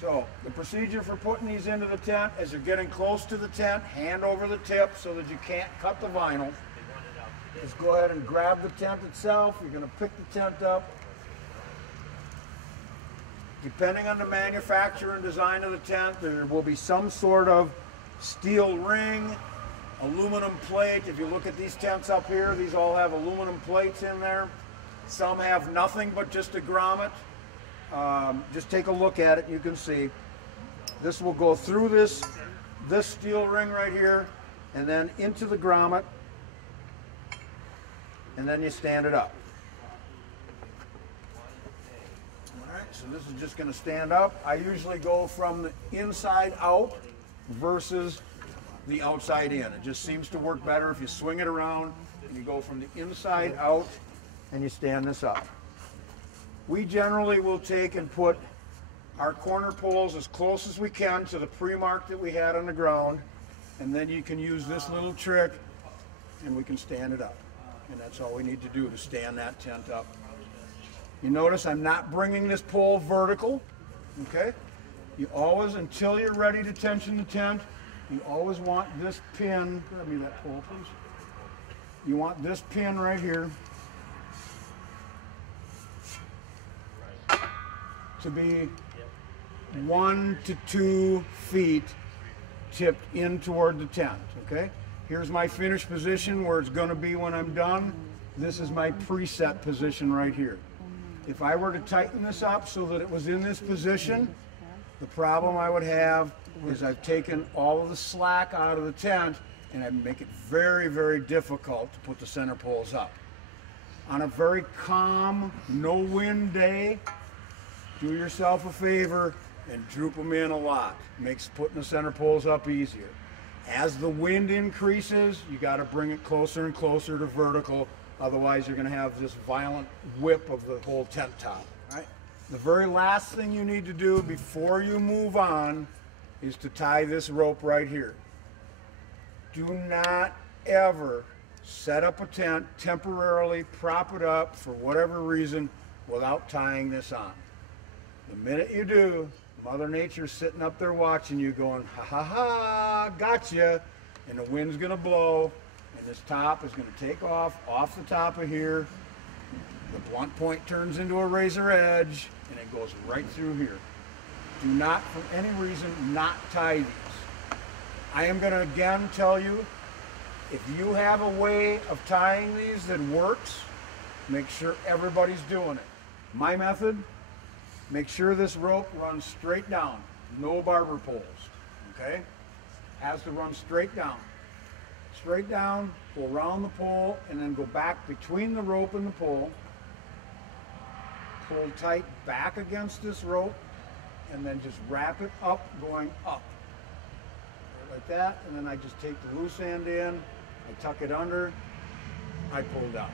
So the procedure for putting these into the tent, as you're getting close to the tent, hand over the tip so that you can't cut the vinyl. Just go ahead and grab the tent itself. You're going to pick the tent up. Depending on the manufacturer and design of the tent, there will be some sort of steel ring, aluminum plate. If you look at these tents up here, these all have aluminum plates in there. Some have nothing but just a grommet. Just take a look at it, you can see. This will go through this steel ring right here and then into the grommet, and then you stand it up. Alright, so this is just going to stand up. I usually go from the inside out versus the outside in. It just seems to work better if you swing it around and you go from the inside out and you stand this up. We generally will take and put our corner poles as close as we can to the pre-mark that we had on the ground, and then you can use this little trick and we can stand it up. And that's all we need to do to stand that tent up. You notice I'm not bringing this pole vertical, okay? You always, until you're ready to tension the tent, you always want this pin, grab me that pole please. You want this pin right here to be 1 to 2 feet tipped in toward the tent, okay? Here's my finished position where it's going to be when I'm done. This is my preset position right here. If I were to tighten this up so that it was in this position, the problem I would have is I've taken all of the slack out of the tent and I make it very, very difficult to put the center poles up. On a very calm, no wind day, do yourself a favor and droop them in a lot. Makes putting the center poles up easier. As the wind increases, you got to bring it closer and closer to vertical. Otherwise, you're going to have this violent whip of the whole tent top. Right? The very last thing you need to do before you move on is to tie this rope right here. Do not ever set up a tent, temporarily prop it up for whatever reason without tying this on. The minute you do, Mother Nature's sitting up there watching you going, ha ha ha, gotcha, and the wind's going to blow, and this top is going to take off the top of here. The blunt point turns into a razor edge, and it goes right through here. Do not, for any reason, not tie these. I am going to again tell you, if you have a way of tying these that works, make sure everybody's doing it. My method, make sure this rope runs straight down, no barber poles, okay? Has to run straight down. Straight down, go around the pole, and then go back between the rope and the pole. Pull tight back against this rope, and then just wrap it up, going up. Like that, and then I just take the loose end in, I tuck it under, I pull down.